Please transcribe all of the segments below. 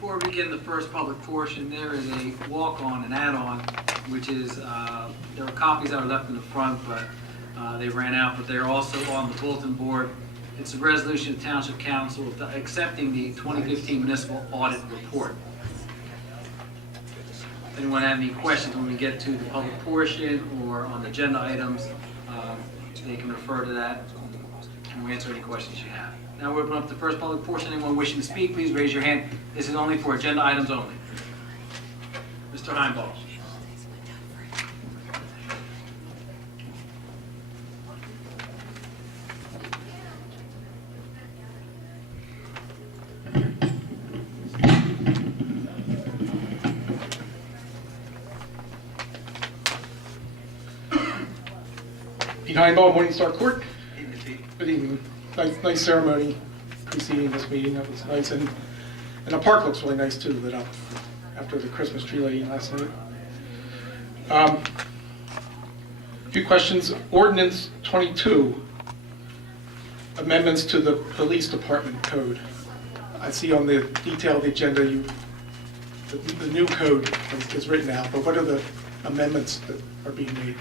Before we begin the first public portion, there is a walk-on and add-on, which is, there were copies that were left in the front, but they ran out, but they're also on the bulletin board. It's a resolution of Township Council accepting the 2015 Municipal Audit Report. If anyone have any questions when we get to the public portion or on the agenda items, they can refer to that and we'll answer any questions you have. Now we'll open up the first public portion. Anyone wishing to speak, please raise your hand. This is only for agenda items only. Mr. Heinball. Pete Heinball, Morningstar Court. Good evening. Nice ceremony preceding this meeting. That was nice, and the park looks really nice too, lit up after the Christmas tree lighting last night. A few questions. Ordinance 22, amendments to the police department code. I see on the detail of the agenda the new code is written out, but what are the amendments that are being made?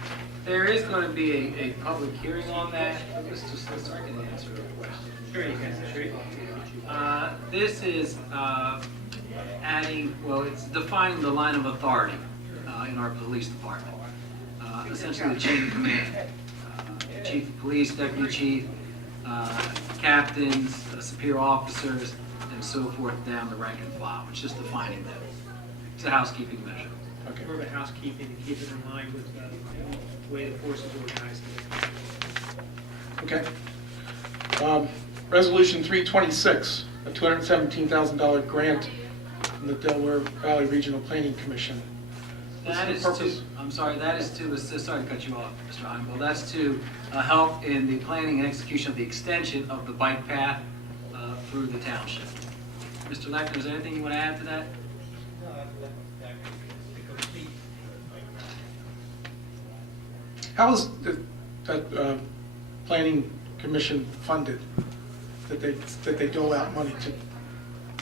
There is going to be a public hearing on that. Mr. Solicitor, I can answer the question. Sure you can. Sure. This is adding, well, it's defining the line of authority in our police department. Essentially the chain of command. Chief of police, deputy chief, captains, superior officers, and so forth down the rank and file. It's just defining them. It's a housekeeping measure. Okay. More of a housekeeping to keep it in line with the way the force is organized today. Okay. Resolution 326, a $217,000 grant from the Delaware Valley Regional Planning Commission. That is to, I'm sorry, that is to assist, sorry to cut you off, Mr. Heinball. That's to help in the planning and execution of the extension of the bike path through the township. Mr. Leckner, is there anything you want to add to that? How is that planning commission funded, that they dole out money to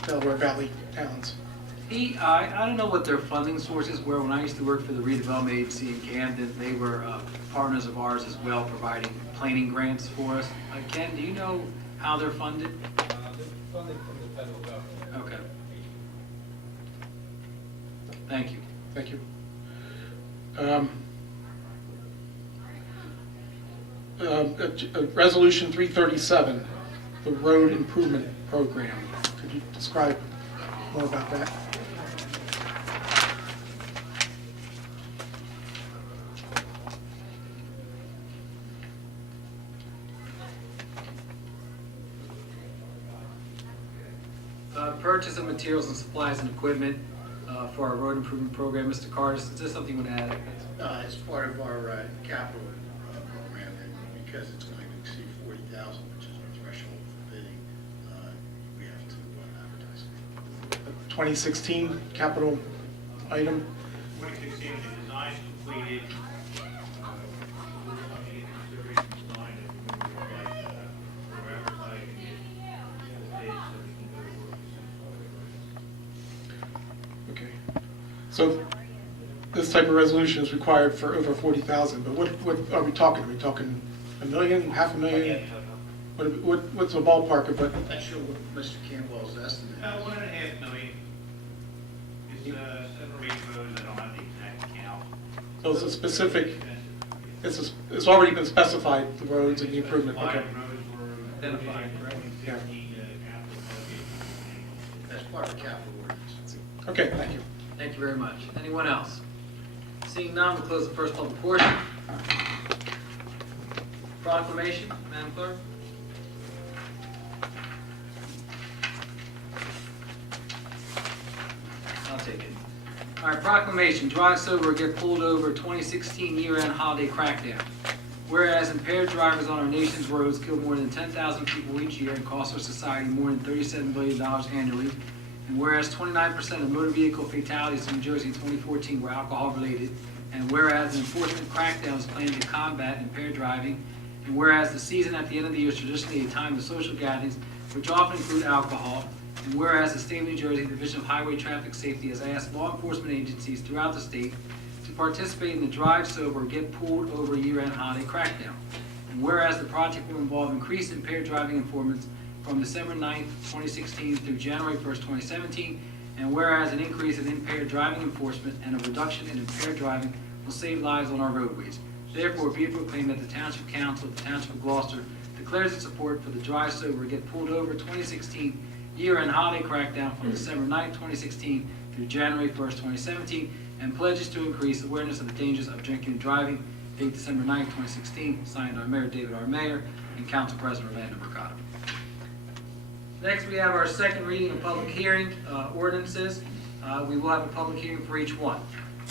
Delaware Valley towns? I don't know what their funding sources were. When I used to work for the redevelopment agency in Camden, they were partners of ours as well, providing planning grants for us. Ken, do you know how they're funded? They're funded from the federal government. Okay. Thank you. Thank you. Resolution 337, the road improvement program. Could you describe more about that? Purchase of materials and supplies and equipment for our road improvement program. Mr. Cardis, is this something you want to add? It's part of our capital program, and because it's going to exceed 40,000, which is our threshold for bidding, we have to advertise it. 2016 capital item. 2016, the design is completed. Design and we're advertising it the dates so we can go to work. Okay. So this type of resolution is required for over 40,000, but what are we talking? Are we talking $1 million, $500,000? What's the ballpark of what? I'm not sure what Mr. Campbell's estimate About is. $1.5 million. It's 7 or 8 roads, I don't have the exact count. So it's a specific, it's already been specified, the roads and the improvement, okay. 5 roads were Identified, correct? 2015 capital budget. That's part of the capital ordinance. Okay, thank you. Thank you very much. Anyone else? Seeing none, we'll close the first public portion. Proclamation, Madam Clerk. I'll take it. All right, proclamation, drive sober, get pulled over, 2016 year-end holiday crackdown. Whereas impaired drivers on our nation's roads kill more than 10,000 people each year and cost our society more than $37 billion annually. And whereas 29% of motor vehicle fatalities in New Jersey in 2014 were alcohol related. And whereas an enforcement crackdown is planned to combat impaired driving. And whereas the season at the end of the year is traditionally a time of social gatherings, which often include alcohol. And whereas the State of New Jersey Division of Highway Traffic Safety has asked law enforcement agencies throughout the state to participate in the Drive Sober, Get Pulled Over year-end holiday crackdown. And whereas the project will involve increased impaired driving informants from December 9th, 2016 through January 1st, 2017, and whereas an increase in impaired driving enforcement and a reduction in impaired driving will save lives on our roadways. Therefore, be it proclaimed that the Township Council of the Township of Gloucester declares its support for the Drive Sober, Get Pulled Over 2016 year-end holiday crackdown from December 9th, 2016 through January 1st, 2017, and pledges to increase awareness of the dangers of drinking and driving. Date December 9th, 2016, signed by Mayor David R. Mayor and Council President Orlando Mercado. Next, we have our second reading of public hearing ordinances. We will have a public hearing for each one.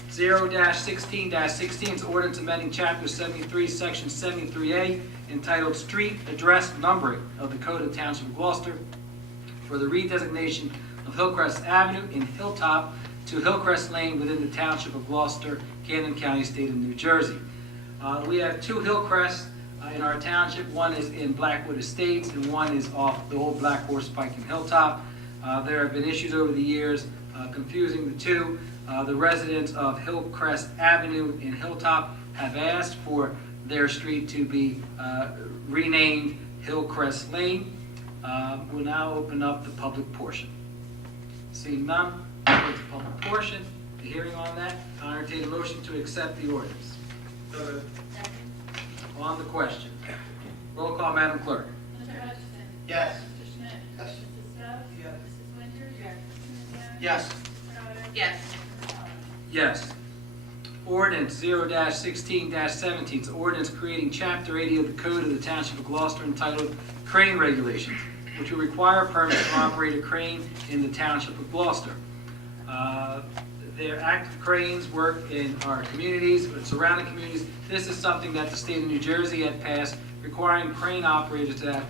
0-16-16 is ordinance amending Chapter 73, Section 73A, entitled Street Address Numbering of the Code of the Township of Gloucester for the redesignation of Hillcrest Avenue in Hilltop to Hillcrest Lane within the Township of Gloucester, Camden County, State of New Jersey. We have two Hillcrests in our township. One is in Blackwood Estates and one is off the old Black Horse Pike in Hilltop. There have been issues over the years confusing the two. The residents of Hillcrest Avenue in Hilltop have asked for their street to be renamed Hillcrest Lane. We'll now open up the public portion. Seeing none, open the public portion. The hearing on that, I entertain a motion to accept the ordinance. On the question. Roll call, Madam Clerk. Mr. Hutchison? Yes. Mr. Schmidt? Yes. Mrs. Stubbs? Yes. Mrs. Winters? Yes. Mr. Miliano? Yes. Mr. Carter? Yes. Mr. Hall? Yes. Ordinance 0-16-17 is ordinance creating Chapter 80 of the Code of the Township of Gloucester entitled Crane Regulations, which will require permits to operate a crane in the Township of Gloucester. Their active cranes work in our communities, but surrounding communities. This is something that the state of New Jersey had passed, requiring crane operators to have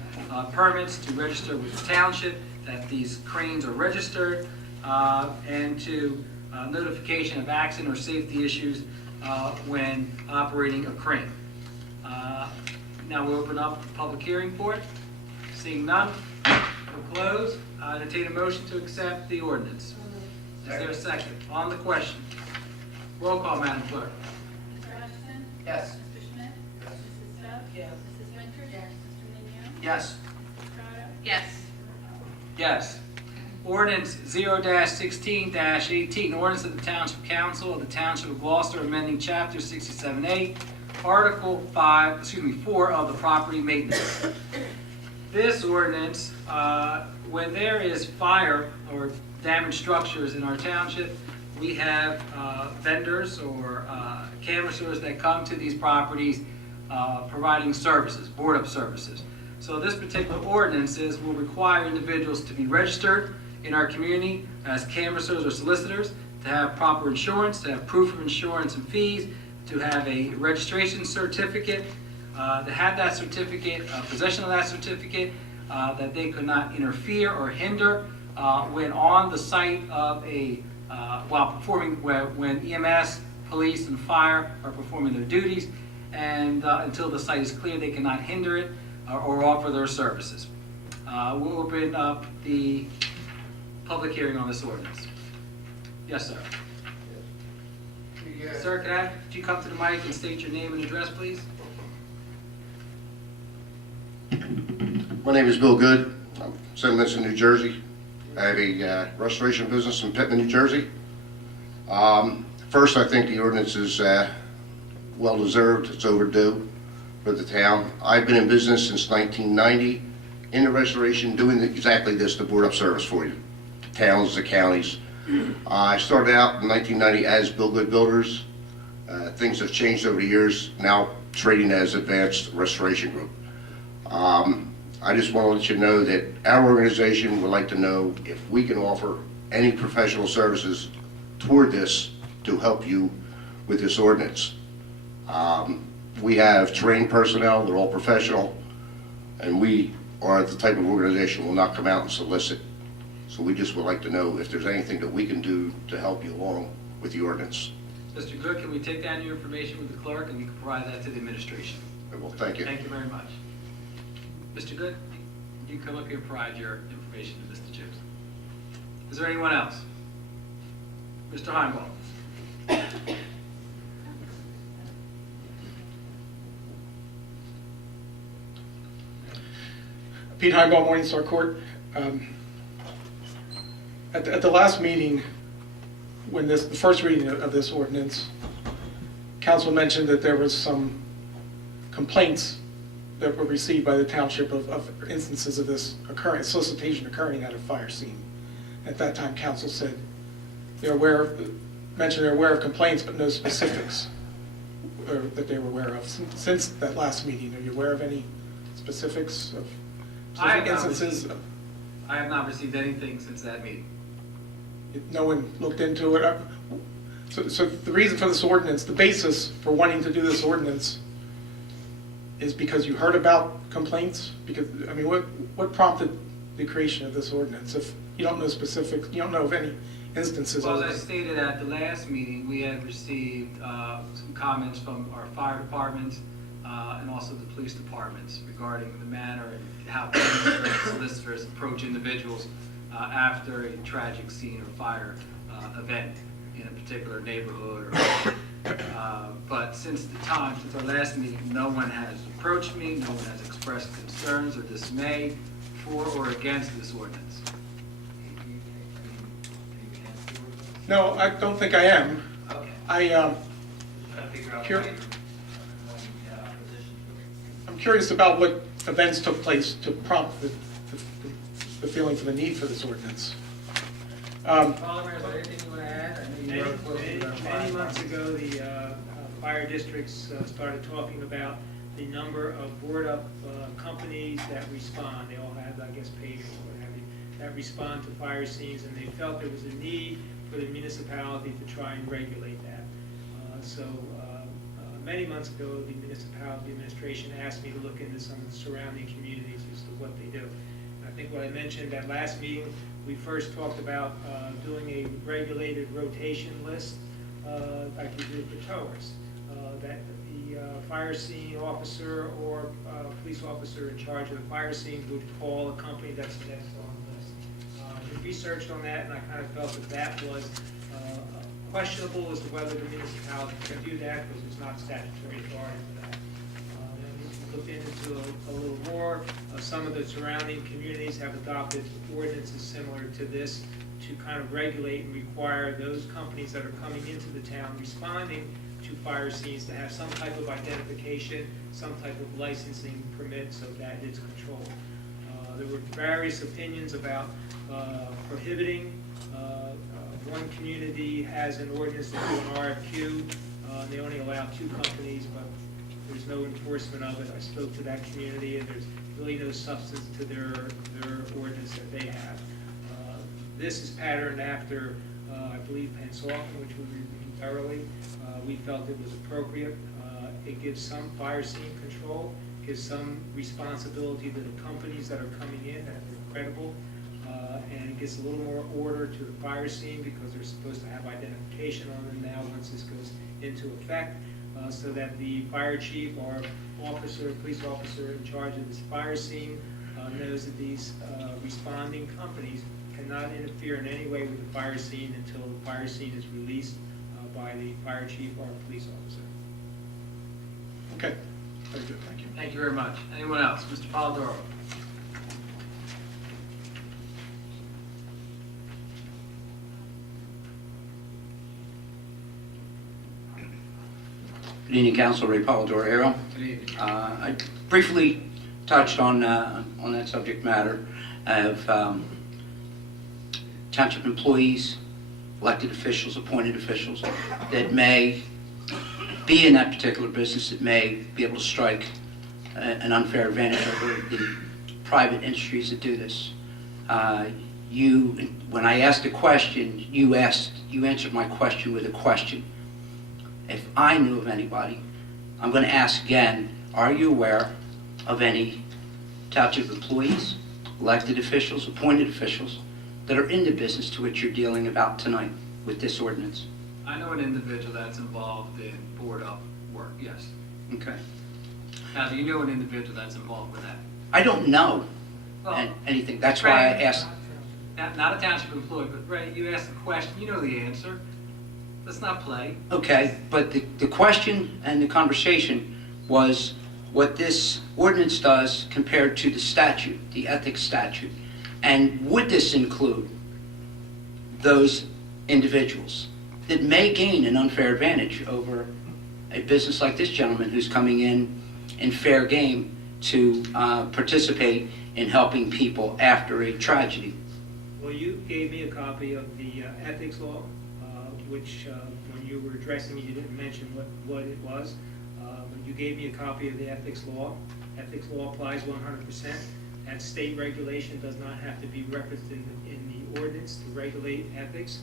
permits to register with the township, that these cranes are registered, and to notification of accident or safety issues when operating a crane. Now we'll open up the public hearing for it. Seeing none, we'll close. I entertain a motion to accept the ordinance. Is there a second? On the question. Roll call, Madam Clerk. Mr. Hutchison? Yes. Mr. Schmidt? Mrs. Stubbs? Yes. Mrs. Winters? Yes. Mr. Miliano? Yes. Mr. Carter? Yes. Yes. Ordinance 0-16-18, ordinance of the Township Council of the Township of Gloucester amending Chapter 67A, Article 4 of the Property Maintenance. This ordinance, when there is fire or damaged structures in our township, we have vendors or canvassers that come to these properties providing services, board-up services. So this particular ordinance will require individuals to be registered in our community as canvassers or solicitors, to have proper insurance, to have proof of insurance and fees, to have a registration certificate, to have that certificate, possession of that certificate, that they could not interfere or hinder when on the site of a, while performing, when EMS, police, and fire are performing their duties, and until the site is clear, they cannot hinder it or offer their services. We'll open up the public hearing on this ordinance. Yes, sir. Sir, could you come to the mic and state your name and address, please? My name is Bill Good. I'm St. New Jersey. I have a restoration business in Pittman, New Jersey. First, I think the ordinance is well-deserved. It's overdue for the town. I've been in business since 1990 in the restoration, doing exactly this, the board-up service for you, the towns, the counties. I started out in 1990 as Bill Good Builders. Things have changed over the years, now trading as Advanced Restoration Group. I just want to let you know that our organization would like to know if we can offer any professional services toward this to help you with this ordinance. We have trained personnel, they're all professional, and we are the type of organization will not come out and solicit. So we just would like to know if there's anything that we can do to help you along with the ordinance. Mr. Good, can we take down your information with the clerk and you can provide that to the administration? Well, thank you. Thank you very much. Mr. Good, you come up here and provide your information to Mr. Joseph. Is there anyone else? Mr. Heimbaugh? Pete Heimbaugh, Morningstar Court. At the last meeting, when the first reading of this ordinance, council mentioned that there was some complaints that were received by the township of instances of this occurring, solicitation occurring at a fire scene. At that time, council said mentioned they're aware of complaints, but no specifics that they were aware of. Since that last meeting, are you aware of any specifics of specific instances? I have not received anything since that meeting. No one looked into it? So the reason for this ordinance, the basis for wanting to do this ordinance is because you heard about complaints? Because, I mean, what prompted the creation of this ordinance? If you don't know specifics, you don't know of any instances. Well, as I stated at the last meeting, we had received some comments from our fire departments and also the police departments regarding the manner and how solicitors approach individuals after a tragic scene or fire event in a particular neighborhood. But since our last meeting, no one has approached me, no one has expressed concerns or dismay for or against this ordinance. No, I don't think I am. Okay. I'm curious about what events took place to prompt the feeling for the need for this ordinance. Oliver, is there anything you want to add? I know you wrote closely about Many months ago, the fire districts started talking about the number of board-up companies that respond. They all have, I guess, pagers or what have you, that respond to fire scenes, and they felt there was a need for the municipality to try and regulate that. So many months ago, the municipality administration asked me to look into some of the surrounding communities as to what they do. And I think what I mentioned at last meeting, we first talked about doing a regulated rotation list like we did for towers. That the fire scene officer or police officer in charge of the fire scene would call a company that's next on the list. We researched on that, and I kind of felt that that was questionable as to whether the municipality can do that, because there's not statutory authority for that. Then we looked into a little more. Some of the surrounding communities have adopted ordinances similar to this to kind of regulate and require those companies that are coming into the town responding to fire scenes to have some type of identification, some type of licensing permit so that it's controlled. There were various opinions about prohibiting. One community has an ordinance to do an RFQ. They only allow 2 companies, but there's no enforcement of it. I spoke to that community, and there's really no substance to their ordinance that they have. This is patterned after, I believe, Pennsauken, which we reviewed thoroughly. We felt it was appropriate. It gives some fire scene control, gives some responsibility to the companies that are coming in, that they're credible, and it gives a little more order to the fire scene because they're supposed to have identification on them now once this goes into effect, so that the fire chief or officer, police officer in charge of this fire scene knows that these responding companies cannot interfere in any way with the fire scene until the fire scene is released by the fire chief or police officer. Okay, very good, thank you. Thank you very much. Anyone else? Mr. Polidoro? Good evening, Council. Ray Polidoro. Good evening. I briefly touched on that subject matter of township employees, elected officials, appointed officials that may be in that particular business, that may be able to strike an unfair advantage over the private industries that do this. When I asked a question, you answered my question with a question. If I knew of anybody, I'm going to ask again, are you aware of any township employees, elected officials, appointed officials that are in the business to which you're dealing about tonight with this ordinance? I know an individual that's involved in board-up work, yes. Okay. Now, do you know an individual that's involved with that? I don't know Well, anything. That's why I asked. not a township employee, but Ray, you asked a question, you know the answer. Let's not play. Okay, but the question and the conversation was what this ordinance does compared to the statute, the ethics statute. And would this include those individuals that may gain an unfair advantage over a business like this gentleman who's coming in fair game to participate in helping people after a tragedy? Well, you gave me a copy of the ethics law, which when you were addressing it, you didn't mention what it was. But you gave me a copy of the ethics law. Ethics law applies 100%. That state regulation does not have to be referenced in the ordinance to regulate ethics.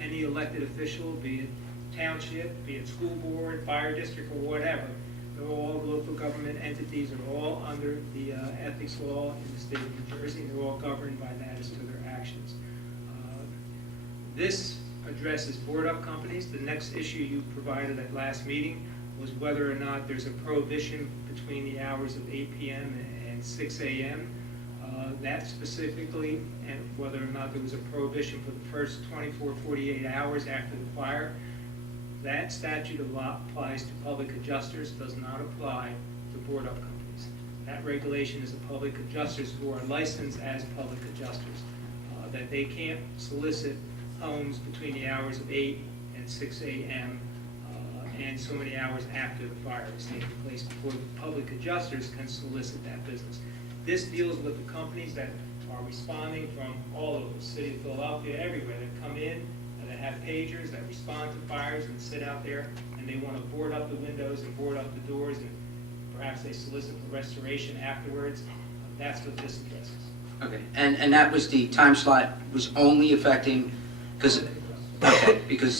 Any elected official, be it township, be it school board, fire district, or whatever, they're all local government entities, are all under the ethics law in the state of New Jersey. They're all governed by that as to their actions. This addresses board-up companies. The next issue you provided at last meeting was whether or not there's a prohibition between the hours of 8 p.m. and 6 a.m. That specifically, and whether or not there was a prohibition for the first 24, 48 hours after the fire. That statute applies to public adjusters, does not apply to board-up companies. That regulation is the public adjusters who are licensed as public adjusters, that they can't solicit homes between the hours of 8 and 6 a.m. And so many hours after the fire is taking place before the public adjusters can solicit that business. This deals with the companies that are responding from all over the city of Philadelphia, everywhere, that come in and that have pagers that respond to fires and sit out there, and they want to board up the windows and board up the doors, and perhaps they solicit for restoration afterwards. That's what this addresses. Okay, and that was the time slot was only affecting, because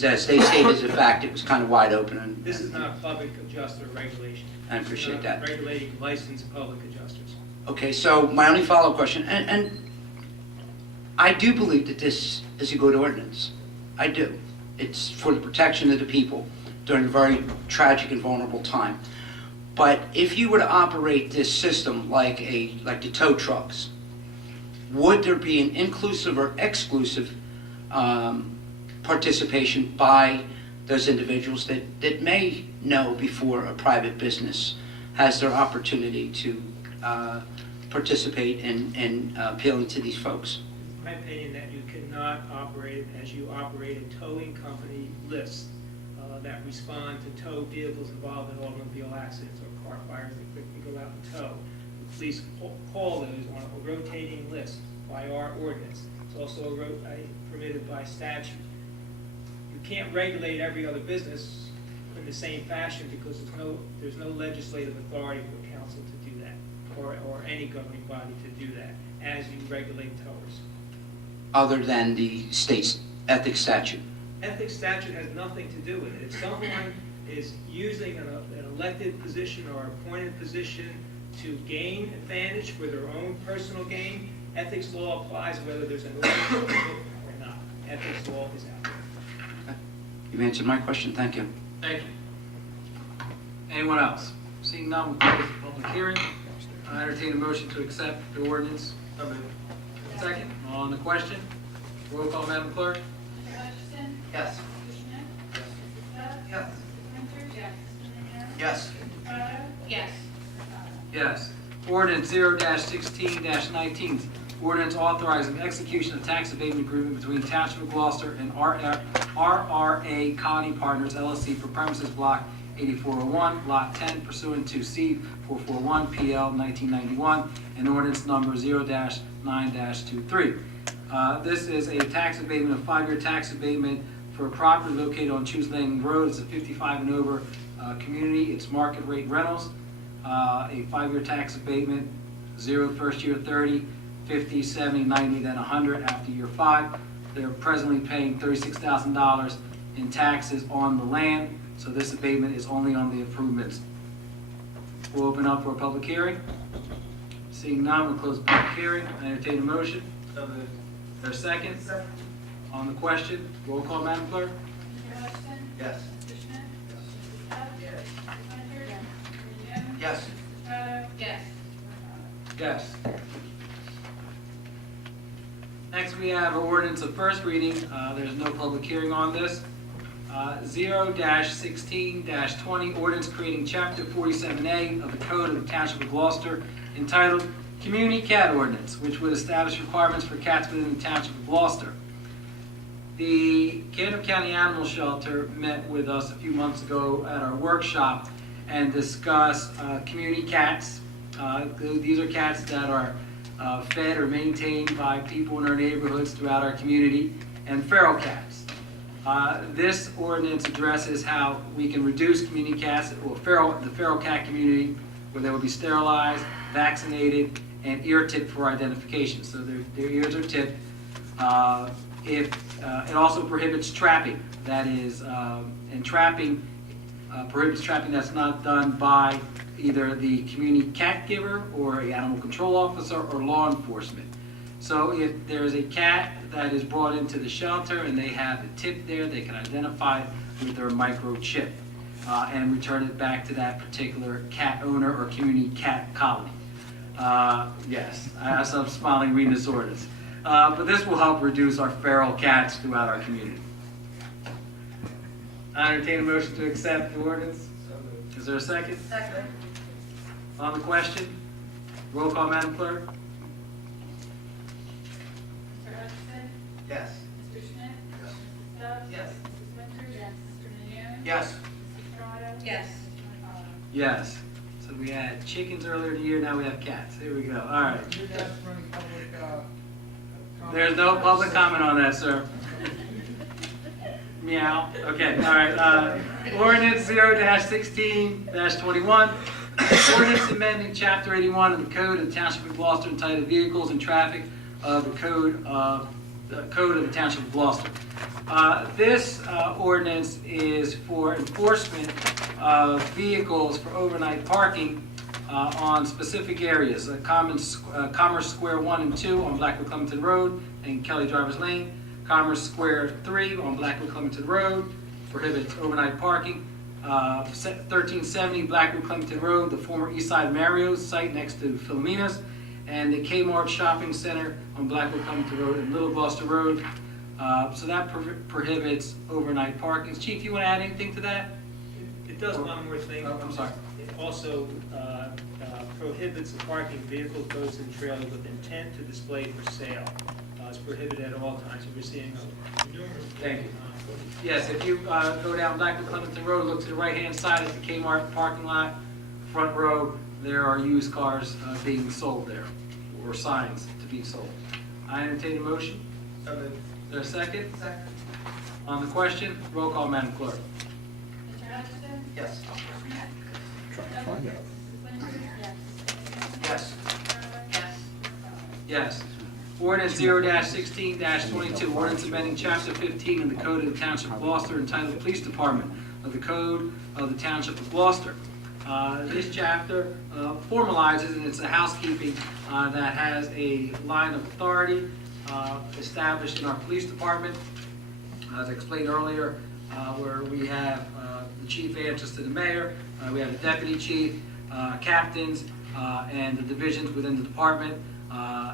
as they stated as a fact, it was kind of wide open. And This is not a public adjuster regulation. I appreciate It's not that. regulating licensed public adjusters. Okay, so my only follow-up question, and I do believe that this is a good ordinance. I do. It's for the protection of the people during a very tragic and vulnerable time. But if you were to operate this system like the tow trucks, would there be an inclusive or exclusive participation by those individuals that may know before a private business has their opportunity to participate in appealing to these folks? In my opinion, that you cannot operate as you operate a towing company list that respond to tow vehicles involved in automobile accidents or car fires that quickly go out and tow. The police call those on a rotating list by our ordinance. It's also permitted by statute. You can't regulate every other business in the same fashion because there's no legislative authority for council to do that, or any governing body to do that, as you regulate towers. Other than the state's ethics statute? Ethics statute has nothing to do with it. If someone is using an elected position or appointed position to gain advantage for their own personal gain, ethics law applies whether there's an ordinance or not. Ethics law is out there. You've answered my question. Thank you. Thank you. Anyone else? Seeing none, we'll close the public hearing. I entertain a motion to accept the ordinance. Second, on the question, roll call, Madam Clerk. Mr. Hutchison? Yes. Mr. Smith? Mr. Stubbs? Yes. Mr. Winters? Yes. Mr. Lanier? Yes. Mr. Prado? Yes. Yes. Ordinance 0-16-19, ordinance authorizing execution of tax abatement agreement between Township of Gloucester and RRA Connie Partners LLC for premises block 8401, lot 10 pursuant to C441 PL 1991, and ordinance number 0-9-23. This is a tax abatement, a 5-year tax abatement for a property located on Choose Lane Road. It's a 55 and over community. It's market rate rentals. A 5-year tax abatement, 0 first year, 30, 50, 70, 90, then 100 after year 5. They're presently paying $36,000 in taxes on the land, so this abatement is only on the improvements. We'll open up for a public hearing. Seeing none, we'll close the public hearing. I entertain a motion. There's a second? On the question, roll call, Madam Clerk. Mr. Hutchison? Yes. Mr. Smith? Mr. Stubbs? Yes. Mr. Winters? Yes. Mr. Lanier? Yes. Mr. Prado? Yes. Yes. Next, we have an ordinance of first reading. There's no public hearing on this. 0-16-20, ordinance creating Chapter 47A of the Code of the Township of Gloucester entitled Community Cat Ordinance, which would establish requirements for cats within the Township of Gloucester. The Camden County Animal Shelter met with us a few months ago at our workshop and discussed community cats. These are cats that are fed or maintained by people in our neighborhoods throughout our community, and feral cats. This ordinance addresses how we can reduce community cats, or the feral cat community, where they will be sterilized, vaccinated, and ear tipped for identification. So their ears are tipped. It also prohibits trapping. That is, and trapping prohibits trapping that's not done by either the community cat giver or an animal control officer or law enforcement. So if there's a cat that is brought into the shelter and they have a tip there, they can identify it with their microchip and return it back to that particular cat owner or community cat colony. Yes, I have some smiling reading this ordinance. But this will help reduce our feral cats throughout our community. I entertain a motion to accept the ordinance. Is there a second? Second. On the question? Roll call, Madam Clerk. Mr. Hudson? Yes. Mr. Schmidt? Mrs. Stubbs? Yes. Mrs. Winter? Yes. Mr. Leon? Yes. Mrs. Estrada? Yes. Mr. McConnell? Yes. So we had chickens earlier in the year, now we have cats. Here we go. All right. You guys running public, comment? There's no public comment on that, sir. Meow. Okay, all right. Ordinance 0-16-21. Ordinance amending Chapter 81 of the Code of the Township of Gloucester entitled Vehicles and Traffic of the Code of the Township of Gloucester. This ordinance is for enforcement of vehicles for overnight parking on specific areas. Commerce Square 1 and 2 on Blackwood Clementon Road and Kelly Drivers Lane. Commerce Square 3 on Blackwood Clementon Road prohibits overnight parking. 1370 Blackwood Clementon Road, the former Eastside Mario's site next to Philomena's, and the Kmart Shopping Center on Blackwood Clementon Road and Little Gloucester Road. So that prohibits overnight parking. Chief, you want to add anything to that? It does one more thing. Oh, I'm sorry. It also prohibits the parking of vehicles, boats, and trailers with intent to display for sale. It's prohibited at all times. So we're seeing numerous. Thank you. Yes, if you go down Blackwood Clementon Road, look to the right-hand side at the Kmart parking lot, front row, there are used cars being sold there, or signs to be sold. I entertain a motion. So moved. Is there a second? Second. On the question, roll call, Madam Clerk. Mr. Hudson? Yes. Mr. Schmidt? Trying to find out. Mrs. Winter? Yes. Yes. Mrs. Estrada? Yes. Yes. Ordinance 0-16-22, ordinance amending Chapter 15 of the Code of the Township of Gloucester entitled Police Department of the Code of the Township of Gloucester. This chapter formalizes, and it's a housekeeping that has a line of authority established in our police department. As I explained earlier, where we have the chief answers to the mayor, we have the deputy chief, captains, and the divisions within the department,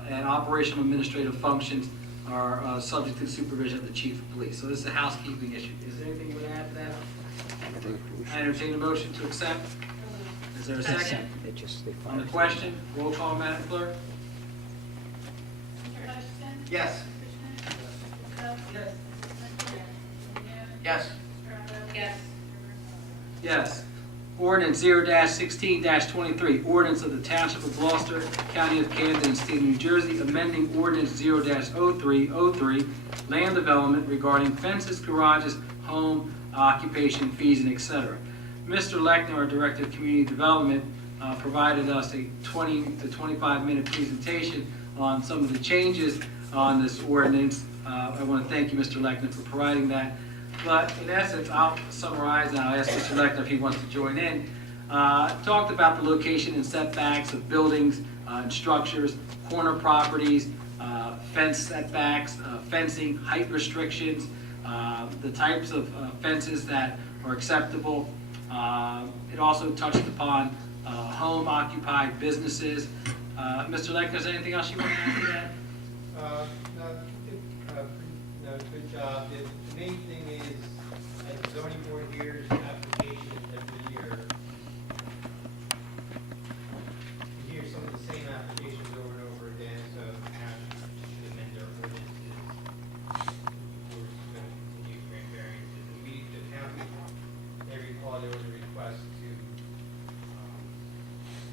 and operational administrative functions are subject to the supervision of the chief of police. So this is a housekeeping issue. Is there anything you would add to that? I entertain a motion to accept. Is there a second? On the question, roll call, Madam Clerk. Mr. Hudson? Yes. Mr. Schmidt? Mrs. Stubbs? Yes. Mrs. Winter? Yes. Mr. Leon? Yes. Mrs. Estrada? Yes. Yes. Ordinance 0-16-23, ordinance of the Township of Gloucester, County of Camden, and State of New Jersey, amending ordinance 0-0303, land development regarding fences, garages, home occupation fees, and etc. Mr. Lechner, our Director of Community Development, provided us a 20 to 25-minute presentation on some of the changes on this ordinance. I want to thank you, Mr. Lechner, for providing that. But in essence, I'll summarize, and I'll ask Mr. Lechner if he wants to join in. Talked about the location and setbacks of buildings and structures, corner properties, fence setbacks, fencing, height restrictions, the types of fences that are acceptable. It also touched upon home-occupied businesses. Mr. Lechner, is there anything else you want to add to that? No, Good job. The main thing is, as the zoning board hears applications every year, you hear some of the same applications over and over again, so now should amend our ordinances. We're going to continue grant variances. And the county, may recall there was a request to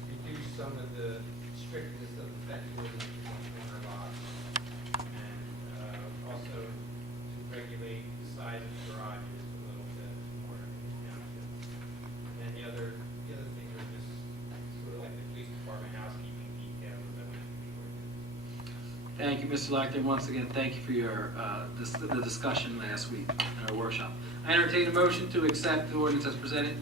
reduce some of the strictness of the fence ordinance on corner lots, and also to regulate the size of the garages a little bit more in the township. And then the other things are just sort of like the police department housekeeping details that went into the ordinance. Thank you, Mr. Lecter. Once again, thank you for your, the discussion last week in our workshop. I entertain a motion to accept the ordinance as presented.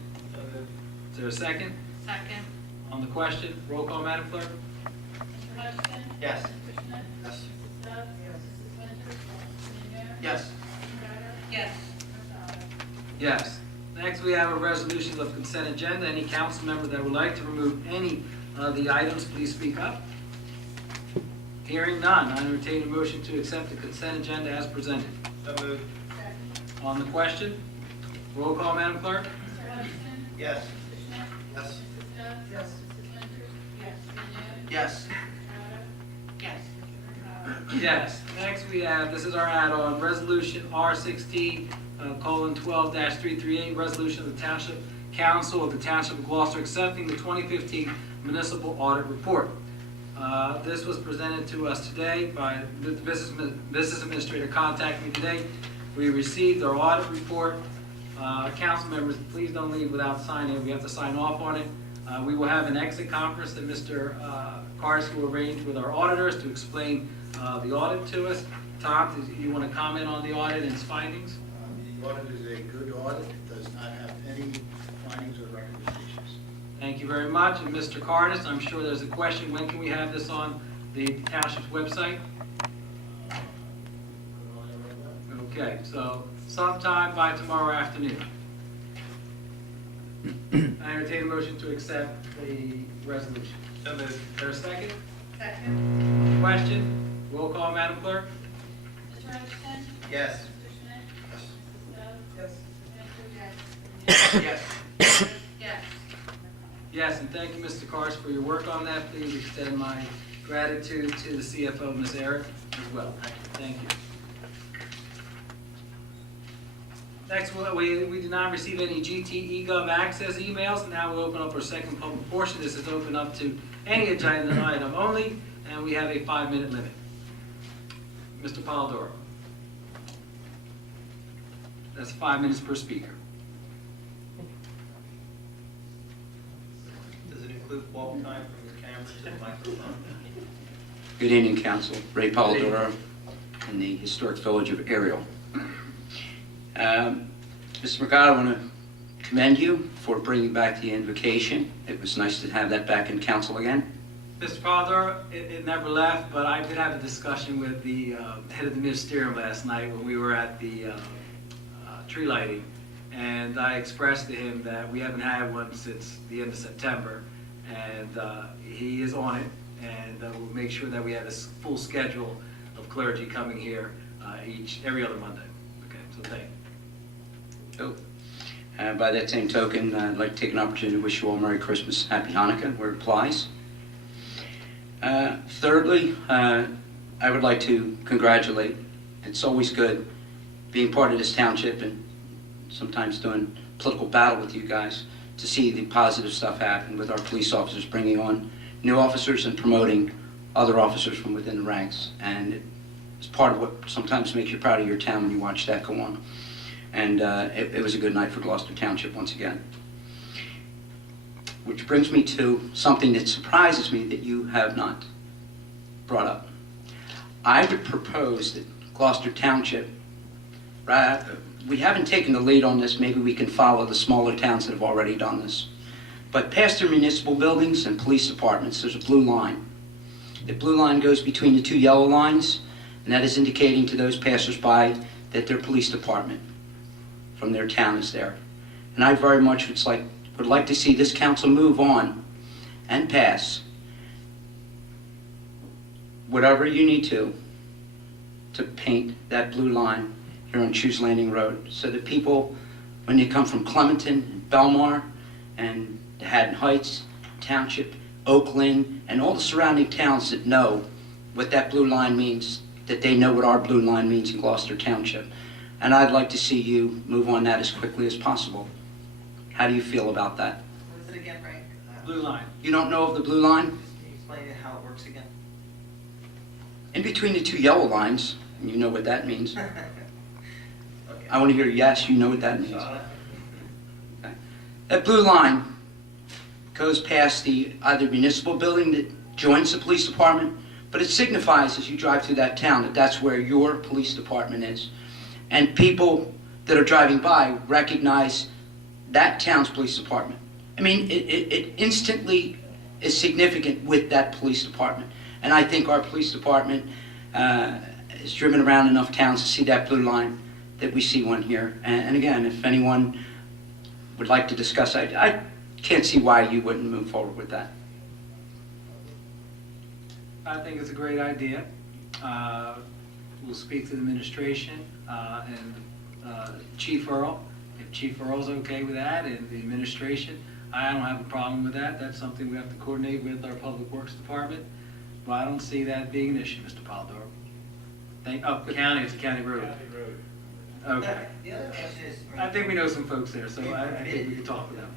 Is there a second? Second. On the question, roll call, Madam Clerk? Mr. Hudson? Yes. Mr. Schmidt? Yes. Mrs. Stubbs? Mrs. Winters? Mr. Young? Yes. Mr. Ryder? Yes. Mr. Otto? Yes. Next, we have a resolution of consent agenda. Any council member that would like to remove any of the items, please speak up. Hearing none, I entertain a motion to accept the consent agenda as presented. So moved. Second. On the question, roll call, Madam Clerk? Mr. Hudson? Yes. Mr. Schmidt? Yes. Mrs. Stubbs? Yes. Mrs. Winters? Yes. Mr. Young? Yes. Mr. Otto? Yes. Mr. Ryder? Yes. Next, we have, this is our add-on, Resolution R16, colon 12-338, resolution of the Township Council of the Township of Gloucester accepting the 2015 Municipal Audit Report. This was presented to us today by the business administrator contacted me today. We received our audit report. Council members, please don't leave without signing it. We have to sign off on it. We will have an exit conference that Mr. Cars will arrange with our auditors to explain the audit to us. Tom, do you want to comment on the audit and its findings? The audit is a good audit. It does not have any findings or recommendations. Thank you very much. And Mr. Cardis, I'm sure there's a question, when can we have this on the township's website? Okay, so sometime by tomorrow afternoon. I entertain a motion to accept the resolution. So moved. Is there a second? Second. Question? Roll call, Madam Clerk? Mr. Hudson? Yes. Mr. Schmidt? Mrs. Stubbs? Yes. Mrs. Winters? Yes. Yes. Yes. Yes, and thank you, Mr. Cars, for your work on that. Please extend my gratitude to the CFO, Ms. Eric, as well. Thank you. Next, we did not receive any GT eGov access emails. Now we'll open up our second public portion. This is open up to any agenda item only, and we have a 5-minute limit. Mr. Polidoro. That's 5 minutes per speaker. Does it include walk time from the camera to the microphone? Good evening, Council. Ray Polidoro in the historic village of Ariel. Mr. McGott, I want to commend you for bringing back the invocation. It was nice to have that back in council again. Mr. Polidoro, it never left, but I did have a discussion with the head of the ministerium last night when we were at the tree lighting, and I expressed to him that we haven't had one since the end of September, and he is on it, and we'll make sure that we have a full schedule of clergy coming here every other Monday. Okay, so thank you. So, by that same token, I'd like to take an opportunity to wish you all Merry Christmas, Happy Hanukkah, where it applies. Thirdly, I would like to congratulate. It's always good being part of this township and sometimes doing political battle with you guys to see the positive stuff happen with our police officers bringing on new officers and promoting other officers from within the ranks. And it's part of what sometimes makes you proud of your town when you watch that go on. And it was a good night for Gloucester Township once again. Which brings me to something that surprises me that you have not brought up. I would propose that Gloucester Township, we haven't taken the lead on this, maybe we can follow the smaller towns that have already done this. But past their municipal buildings and police departments, there's a blue line. The blue line goes between the two yellow lines, and that is indicating to those passersby that their police department from their town is there. And I very much would like to see this council move on and pass whatever you need to to paint that blue line here on Shoes Landing Road, so that people, when they come from Clementon, and Belmar, and Haddon Heights Township, Oakland, and all the surrounding towns that know what that blue line means, that they know what our blue line means in Gloucester Township. And I'd like to see you move on that as quickly as possible. How do you feel about that? What is it again, Frank? Blue line. You don't know of the blue line? Can you explain how it works again? In between the two yellow lines, and you know what that means. Okay. I want to hear yes, you know what that means. Got it. Okay. That blue line goes past the either municipal building that joins the police department, but it signifies as you drive through that town that that's where your police department is. And people that are driving by recognize that town's police department. I mean, it instantly is significant with that police department. And I think our police department has driven around enough towns to see that blue line, that we see one here. And again, if anyone would like to discuss, I can't see why you wouldn't move forward with that. I think it's a great idea. We'll speak to the administration and Chief Earl. If Chief Earl's okay with that and the administration, I don't have a problem with that. That's something we have to coordinate with our Public Works Department. But I don't see that being an issue, Mr. Polidoro. County, it's a county road. Okay. The other question is, I think we know some folks there, so I think we can talk with them.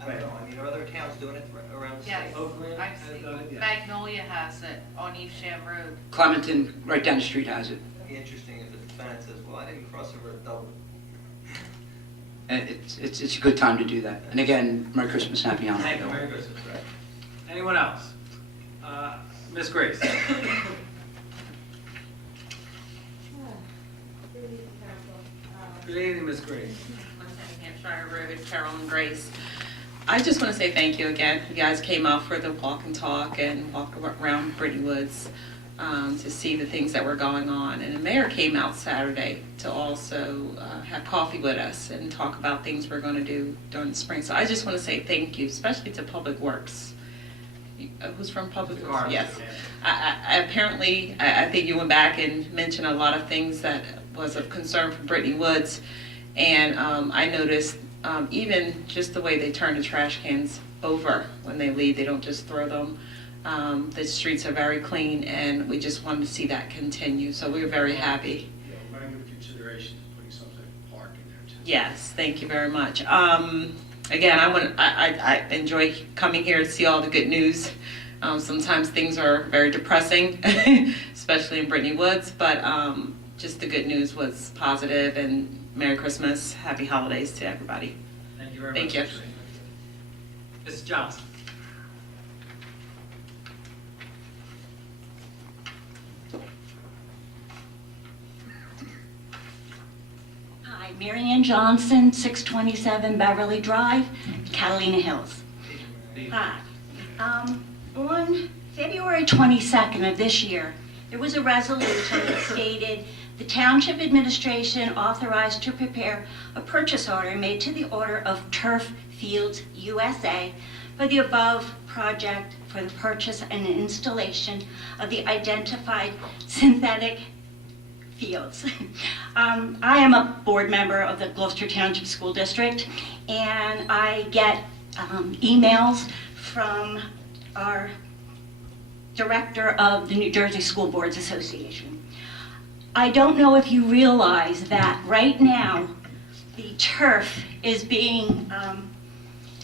I don't know, I mean, are other towns doing it around the state? Yes, Oakland I've has seen, done it, yeah. Magnolia has it on Evesham Road. Clementon, right down the street, has it. It'd be interesting if the defendant says, well, I didn't cross over at Dublin. And it's a good time to do that. And again, Merry Christmas, Happy Thank you, Holidays. Merry Christmas, right? Anyone else? Miss Grace? Good evening, Miss Grace. Hampshire Road, Carolyn Grace. I just want to say thank you again. You guys came out for the walk and talk and walk around Brittany Woods to see the things that were going on. And the mayor came out Saturday to also have coffee with us and talk about things we're going to do during the spring. So I just want to say thank you, especially to Public Works. Who's from Public Works? Yes. I think you went back and mentioned a lot of things that was of concern for Brittany Woods. And I noticed even just the way they turn the trash cans over when they leave, they don't just throw them. The streets are very clean, and we just wanted to see that continue. So we were very happy. Yeah, might give consideration to putting some type of park in there too. Yes, thank you very much. Again, I enjoy coming here to see all the good news. Sometimes things are very depressing, especially in Brittany Woods, but just the good news was positive, and Merry Christmas, Happy Holidays to everybody. Thank you very Thank much. you. Mrs. Johnson? Hi, Mary Ann Johnson, 627 Beverly Drive, Catalina Hills. Hi. On February 22nd of this year, there was a resolution that stated the Township Administration authorized to prepare a purchase order made to the order of Turf Fields USA for the above project for the purchase and installation of the identified synthetic fields. I am a board member of the Gloucester Township School District, and I get emails from our director of the New Jersey School Boards Association. I don't know if you realize that right now the turf is being,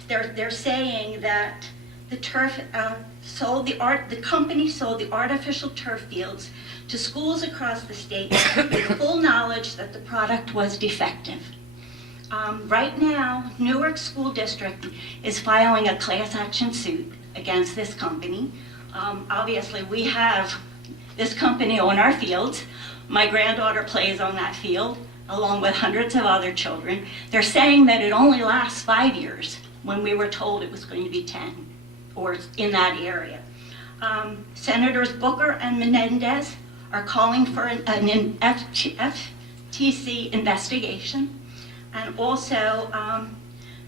they're saying that the turf the company sold the artificial turf fields to schools across the state with full knowledge that the product was defective. Right now, Newark School District is filing a class action suit against this company. Obviously, we have this company on our fields. My granddaughter plays on that field, along with hundreds of other children. They're saying that it only lasts 5 years, when we were told it was going to be 10, or in that area. Senators Booker and Menendez are calling for an FTC investigation. And also,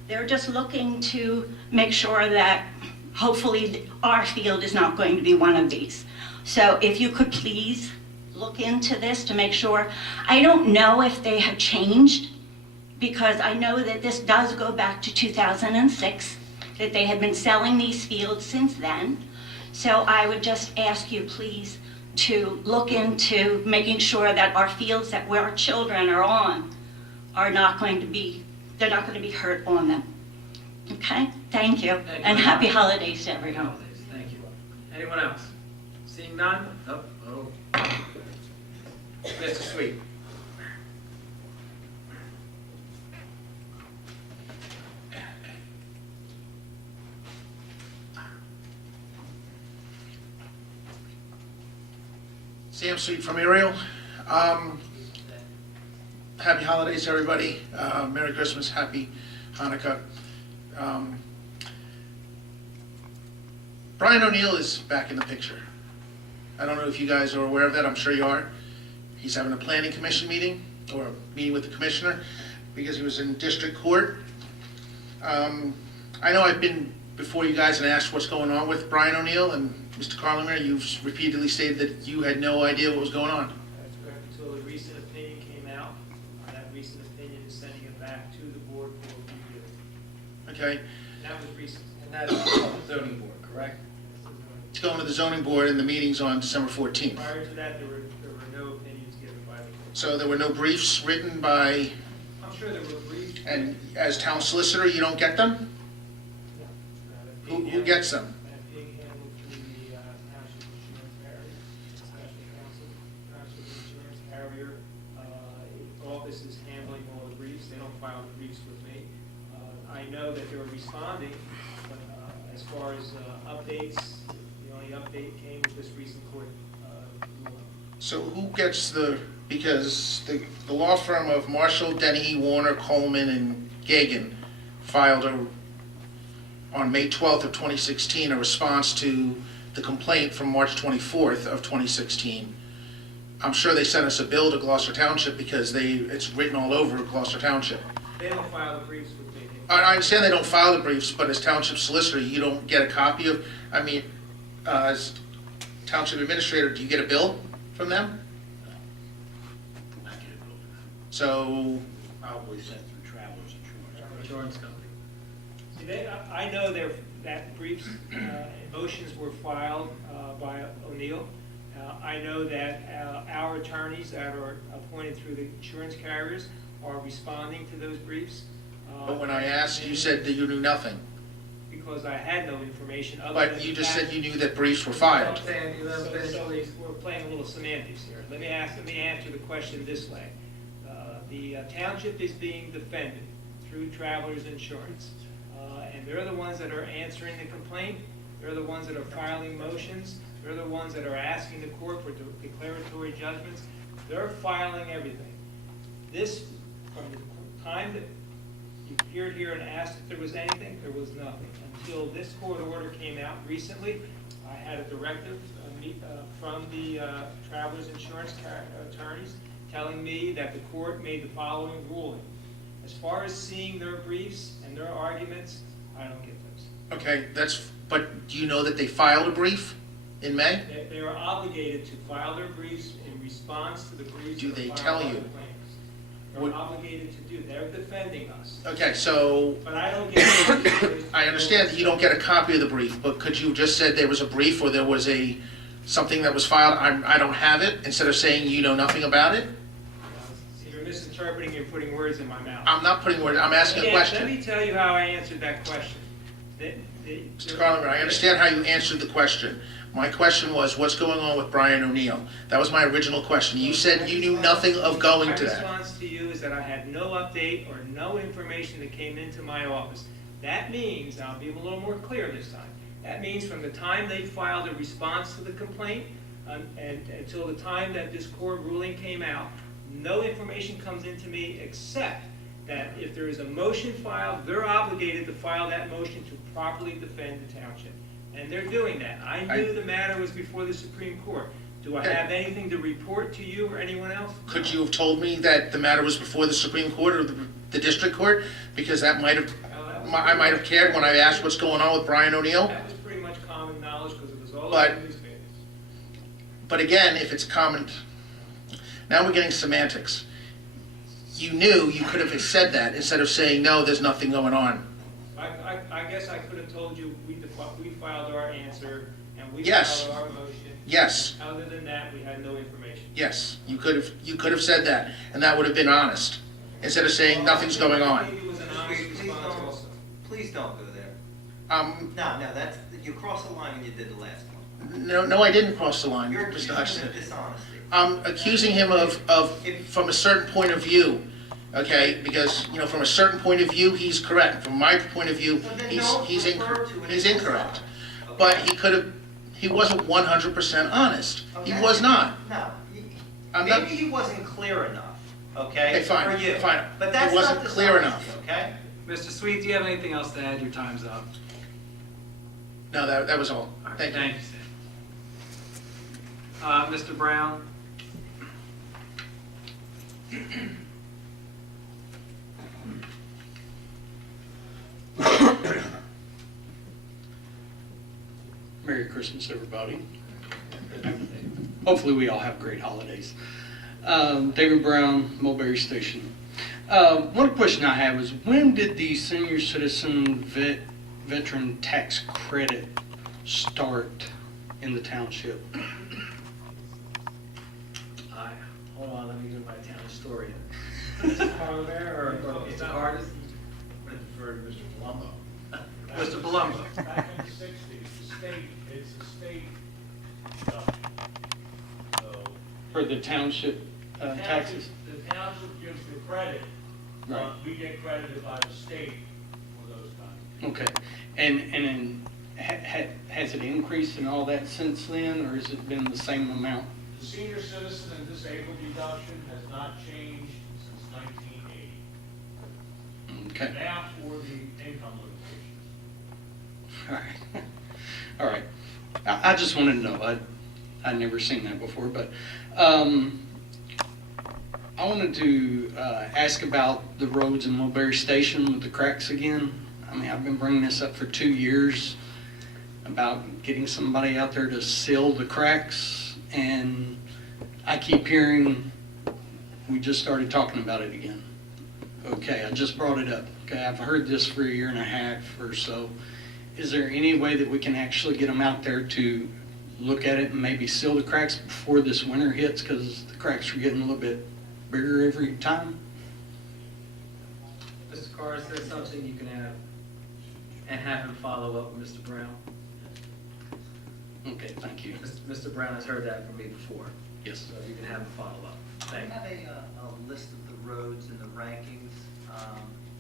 they're just looking to make sure that hopefully our field is not going to be one of these. So if you could please look into this to make sure. I don't know if they have changed, because I know that this does go back to 2006, that they have been selling these fields since then. So I would just ask you, please, to look into making sure that our fields that where our children are on are not going to be, they're not going to be hurt on them. Okay? Thank you. Thank you And very happy much. holidays to everyone. Holidays. Thank you. Anyone else? Seeing none? Oh. Mr. Sweet. Sam Sweet from Ariel. Happy holidays, everybody. Merry Christmas, happy Hanukkah. Brian O'Neill is back in the picture. I don't know if you guys are aware of that, I'm sure you are. He's having a planning commission meeting, or a meeting with the commissioner, because he was in district court. I know I've been before you guys and asked what's going on with Brian O'Neill, and Mr. Carlimer, you've repeatedly stated that you had no idea what was going on. That's correct, until the recent opinion came out. That recent opinion is sending it back to the board for review. Okay, That was recent. And that is the zoning board, correct? it's going to the zoning board, and the meeting's on December 14th. Prior to that, there were no opinions given by the board. So there were no briefs written by, I'm sure there were briefs. and as town solicitor, you don't get them? Who gets them? That's being handled through the Township Insurance Carrier, Special Counsel, Township Insurance Carrier. Office is handling all the briefs. They don't file the briefs with me. I know that they're responding, but as far as updates, the only update came with this recent court ruling. So who gets because the law firm of Marshall, Dennehy, Warner, Coleman, and Gagan filed on May 12th of 2016, a response to the complaint from March 24th of 2016. I'm sure they sent us a bill to Gloucester Township because it's written all over Gloucester Township. They don't file the briefs with me. I understand they don't file the briefs, but as township solicitor, you don't get a copy of, as township administrator, do you get a bill from them? I get it over that. So, Probably sent through Travelers Insurance. Insurance company. See, I know that briefs, motions were filed by O'Neill. I know that our attorneys that are appointed through the insurance carriers are responding to those briefs. but when I asked, you said that you knew nothing. Because I had no information other than. But you just said you knew that briefs were filed. Sandy, let him finish, So please. we're playing a little semantics here. Let me answer the question this way. The township is being defended through Travelers Insurance. And they're the ones that are answering the complaint. They're the ones that are filing motions. They're the ones that are asking the court for declaratory judgments. They're filing everything. This, from the time that you appeared here and asked if there was anything, there was nothing. Until this court order came out recently, I had a directive from the Travelers Insurance attorneys telling me that the court made the following ruling. As far as seeing their briefs and their arguments, I don't get those. Okay, but do you know that they filed a brief in May? They are obligated to file their briefs in response to the briefs. Do that are they filed tell by you? the plaintiffs. They're Would- obligated to do, they're defending us. Okay, so But I don't get. I understand that you don't get a copy of the brief, but could you just said there was a brief or there was something that was filed, I don't have it, instead of saying you know nothing about it? See, you're misinterpreting, you're putting words in my mouth. I'm not putting words, I'm asking a Let question. me tell you how I answered that question. Mr. Carlinger, I understand how you answered the question. My question was, what's going on with Brian O'Neill? That was my original question. You said you knew nothing of going to My that. response to you is that I had no update or no information that came into my office. That means, I'll be a little more clear this time, that means from the time they filed a response to the complaint and until the time that this court ruling came out, no information comes into me except that if there is a motion filed, they're obligated to file that motion to properly defend the township. And they're doing that. I knew the matter was before the Supreme Court. Do I have anything to report to you or anyone else? Could you have told me that the matter was before the Supreme Court or the district court? Because that might have, I might have cared when I asked what's going on with Brian O'Neill. That was pretty much common knowledge because it was all But- over the newspapers. But again, if it's common, Now we're getting semantics. You knew, you could have said that instead of saying, no, there's nothing going on. I guess I could have told you, we filed our answer, and we Yes. filed our motion. Yes, Other than that, we had no information. yes, you could have said that, and that would have been honest, instead of saying nothing's going on. Maybe it was an honest response also. Please don't go there. Um, No, that's, you crossed the line when you did the last one. no, I didn't cross the line, You're Mr. accusing Hudson. him of dishonesty. I'm accusing him of, from a certain point of view, okay? Because, from a certain point of view, he's correct. From my point of view, So then he's don't refer to it he's as incorrect. dishonest. But Okay? he wasn't 100% honest. He Okay? was not. No. I'm not- Maybe he wasn't clear enough, okay? Okay, fine, For you. fine. But He that's wasn't not clear dishonesty, enough. okay? Mr. Sweet, do you have anything else to add? Your time's up. No, that was all. All right, Thank you. Thank you, Sam. Mr. Brown? Merry Christmas, everybody. Hopefully we all have great holidays. David Brown, Mulberry Station. One question I have is, when did the senior citizen veteran tax credit start in the township? Hold on, let me get my town historian. Mr. Carver or Mr. Hardis? I defer to Mr. Palumbo. Mr. Palumbo. Back in the 60s, it's a state deduction. So For the township taxes? the township gives the credit, Right. we get credited by the state for those kinds. Okay. And has it increased and all that since then, or has it been the same amount? The senior citizen and disabled deduction has not changed since 1980. Okay. Now for the income limitations. All right. All right. I just wanted to know. I'd never seen that before, but I wanted to ask about the roads in Mulberry Station with the cracks again. I mean, I've been bringing this up for 2 years about getting somebody out there to seal the cracks, and I keep hearing we just started talking about it again. Okay, I just brought it up. Okay, I've heard this for 1.5 years or so. Is there any way that we can actually get them out there to look at it and maybe seal the cracks before this winter hits, because the cracks are getting a little bit bigger every time? Mr. Carr, is there something you can have and have him follow up with Mr. Brown? Okay, thank you. Mr. Brown has heard that from me before, Yes. so if you can have him follow up. Do Thank you you. have a list of the roads and the rankings?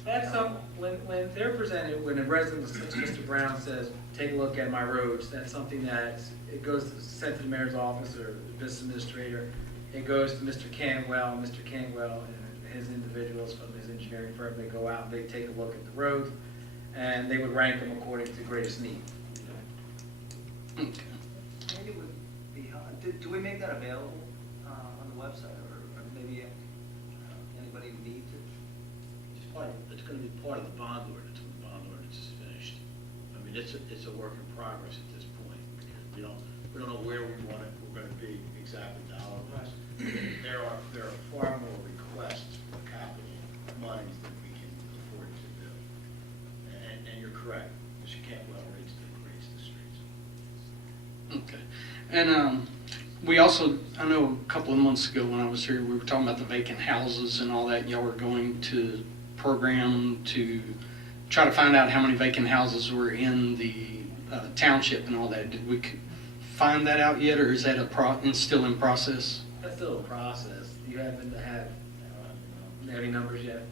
That's when they're presented, when a resident, such as Mr. Brown says, take a look at my roads, that's something that, it goes, sent to the mayor's office or the business administrator. It goes to Mr. Canwell, and his individuals from his engineering firm, they go out, they take a look at the roads, and they would rank them according to greatest need. Okay. Maybe it would be, do we make that available on the website, or maybe anybody who needs it? It's gonna be part of the bond ordinance when the bond ordinance is finished. I mean, it's a work in progress at this point, because we don't know where we're gonna be exactly dollar-wise. There are far more requests for capital monies than we can afford to do. And you're correct, Mr. Cantwell rates the streets. Okay. And we also, I know a couple of months ago when I was here, we were talking about the vacant houses and all that. Y'all were going to program to try to find out how many vacant houses were in the township and all that. Did we find that out yet, or is that still in process? That's still a process. Do you happen to have any numbers yet?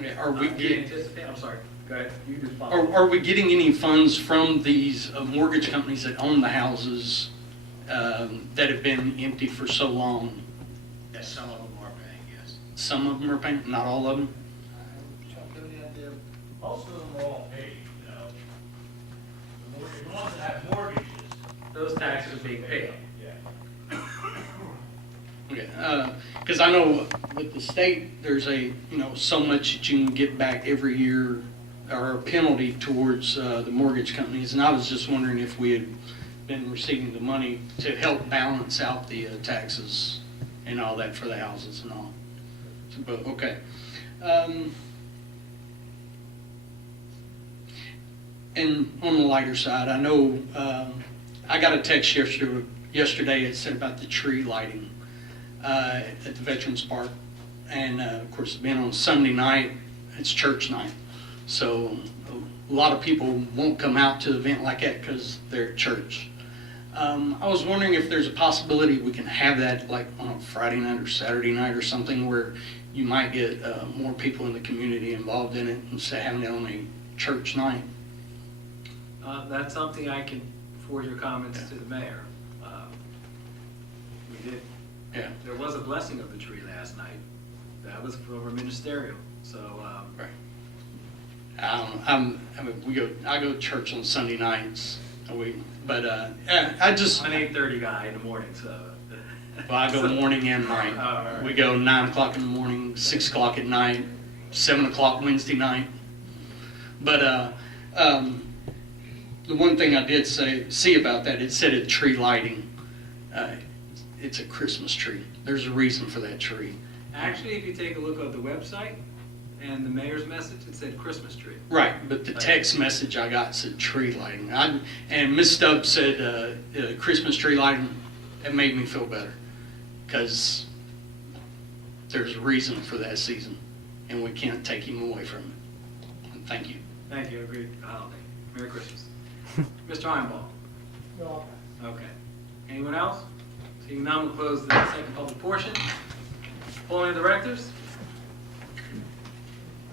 Okay. Okay. Are we Do you anticipate, I'm sorry, go ahead, you just follow. Are we getting any funds from these mortgage companies that own the houses that have been empty for so long? Yes, some of them are paying, yes. Some of them are paying, not all of them? Most of them are all paid, you know. The ones that have mortgages. Those taxes are being paid. Yeah. Okay, because I know with the state, there's so much that you can get back every year, or a penalty towards the mortgage companies, and I was just wondering if we had been receiving the money to help balance out the taxes and all that for the houses and all. So, but, okay. And on the lighter side, I know, I got a text yesterday that said about the tree lighting at the Veterans Park. And of course, being on Sunday night, it's church night. So a lot of people won't come out to an event like that because they're at church. I was wondering if there's a possibility we can have that like on a Friday night or Saturday night or something where you might get more people in the community involved in it instead of having it on a church night. That's something I can forward your comments to the mayor. We did. Yeah. There was a blessing of the tree last night. That was for ministerial. So. Right. I go to church on Sunday nights. I just. I'm an 8:30 guy in the morning, so. Well, I go morning and night. Right. We go 9 o'clock in the morning, 6 o'clock at night, 7 o'clock Wednesday night. But the one thing I did see about that, it said it tree lighting. It's a Christmas tree. There's a reason for that tree. Actually, if you take a look at the website and the mayor's message, it said Christmas tree. Right, but the text message I got said tree lighting. And Miss Stubbs said Christmas tree lighting. It made me feel better because there's a reason for that season, and we can't take him away from it. And thank you. Thank you. Agreed. Holiday. Merry Christmas. Mr. Einball. No. Okay. Anyone else? Seeing none, we'll close the second public portion. Polling of directors.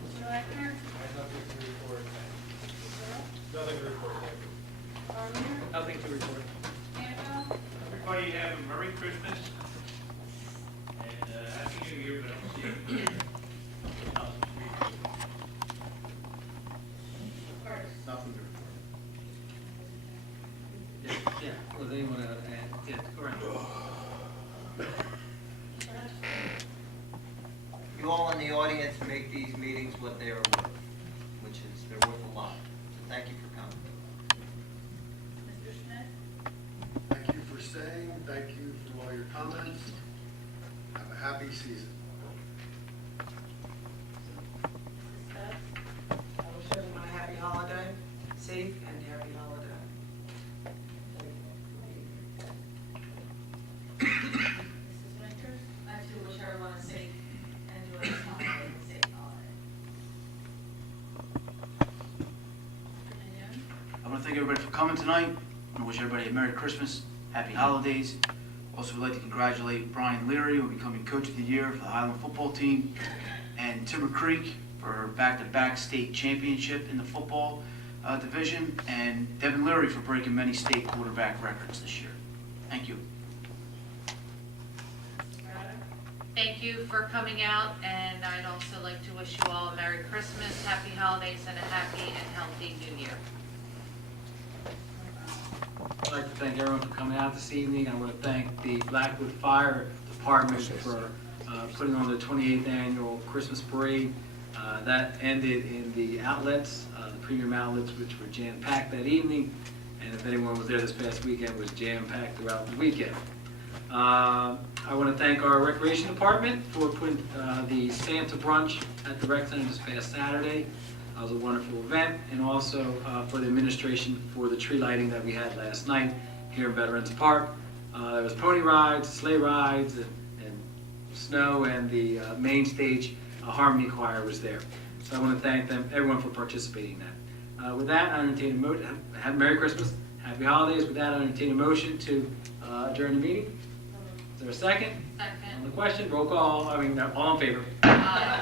Mr. Wagner, Nothing to report. Arner, Nothing to report. Annabelle, Everybody have a Merry Christmas and Happy New Year, but I don't see it. Curtis. Nothing to report. Yeah. Was anyone add? Yeah. Go around. You all in the audience make these meetings what they are worth, which is, they're worth a lot. So thank you for coming. Mr. Smith, Thank you for staying. Thank you for all your comments. Have a happy season. Mrs. Stubbs, I wish everyone a happy holiday, safe and happy holiday. Mrs. Winters, I too wish everyone a safe and joyous holiday and a safe holiday. and Jim. I want to thank everybody for coming tonight. I want to wish everybody a Merry Christmas, Happy Holidays. Also would like to congratulate Brian Leary on becoming Coach of the Year for the Highland football team, and Timber Creek for back-to-back state championship in the football division, and Devin Leary for breaking many state quarterback records this year. Thank you. Thank you for coming out, and I'd also like to wish you all a Merry Christmas, Happy Holidays, and a happy and healthy New Year. I'd like to thank everyone for coming out this evening. I want to thank the Blackwood Fire Department for putting on the 28th annual Christmas parade. That ended in the outlets, the premium outlets, which were jam-packed that evening. And if anyone was there this past weekend, it was jam-packed throughout the weekend. I want to thank our Recreation Department for putting the Santa brunch at the Rec Center this past Saturday. It was a wonderful event, and also for the administration for the tree lighting that we had last night here in Veterans Park. There was pony rides, sleigh rides, and snow, and the main stage Harmony Choir was there. So I want to thank them, everyone, for participating in that. With that, I entertain a motion. Have Merry Christmas, Happy Holidays. With that, I entertain a motion to adjourn the meeting. Is there a second? Second. On the question, roll call. All in favor? Aye.